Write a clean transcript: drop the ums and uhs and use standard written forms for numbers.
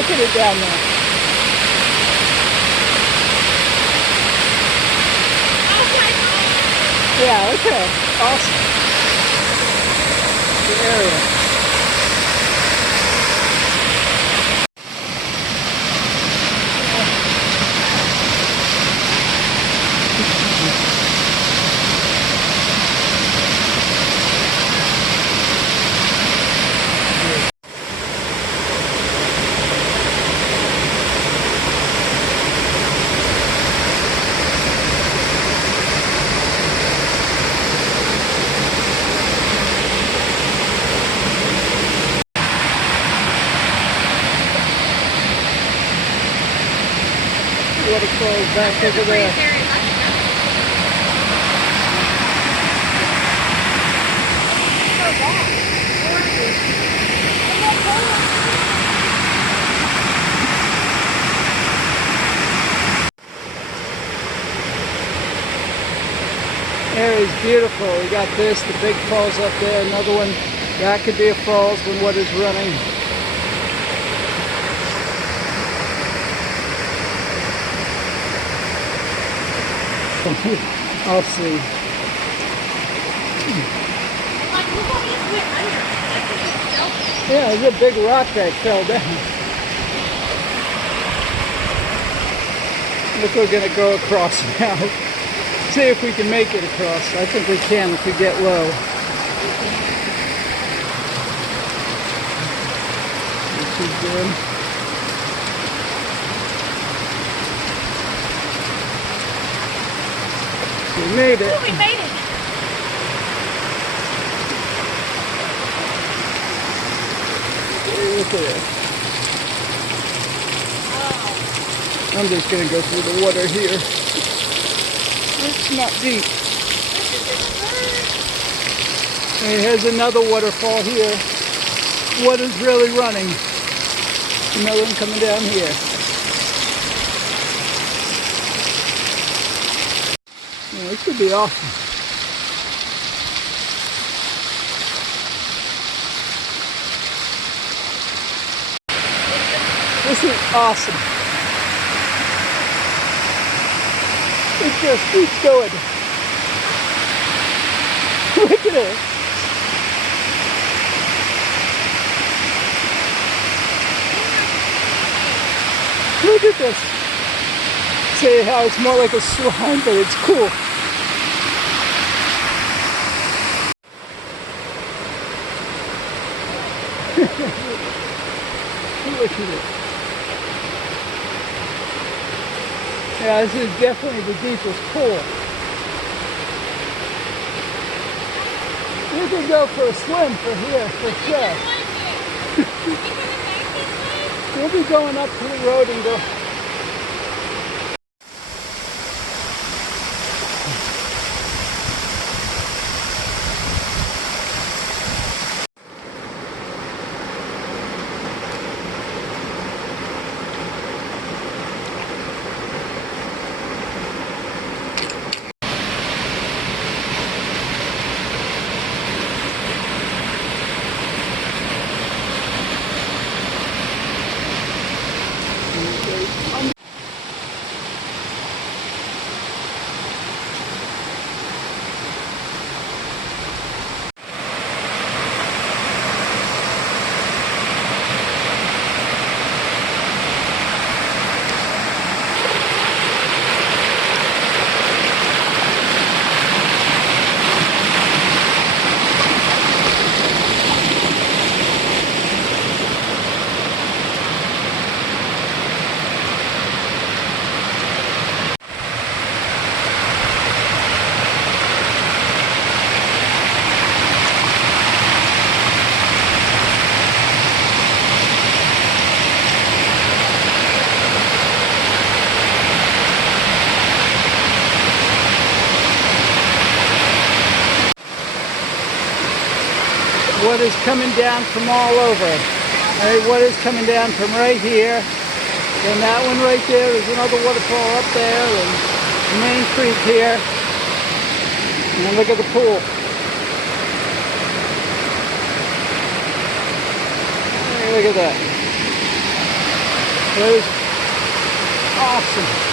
Look at it down there. Yeah, look at it. Awesome. The area. Waterfalls back over there. Area's beautiful. We got this, the big falls up there, another one. That could be a falls when water's running. I'll see. Yeah, there's a big rock that fell down. Look, we're going to go across now. See if we can make it across. I think we can if we get low. This is good. We made it. Ooh, we made it. Hey, look at it. Oh. I'm just going to go through the water here. It's not deep. Hey, here's another waterfall here. Water's really running. Another one coming down here. Yeah, this could be awesome. This is awesome. It just keeps going. Look at it. Look at this. See how it's more like a slime, but it's cool. Look at it. Yeah, this is definitely the deepest pool. You can go for a swim for here, for sure. We'll be going up to the road and go. What is coming down from all over. Right, what is coming down from right here. Then that one right there, there's another waterfall up there, and the main creek here. And then look at the pool. Hey, look at that. It was awesome.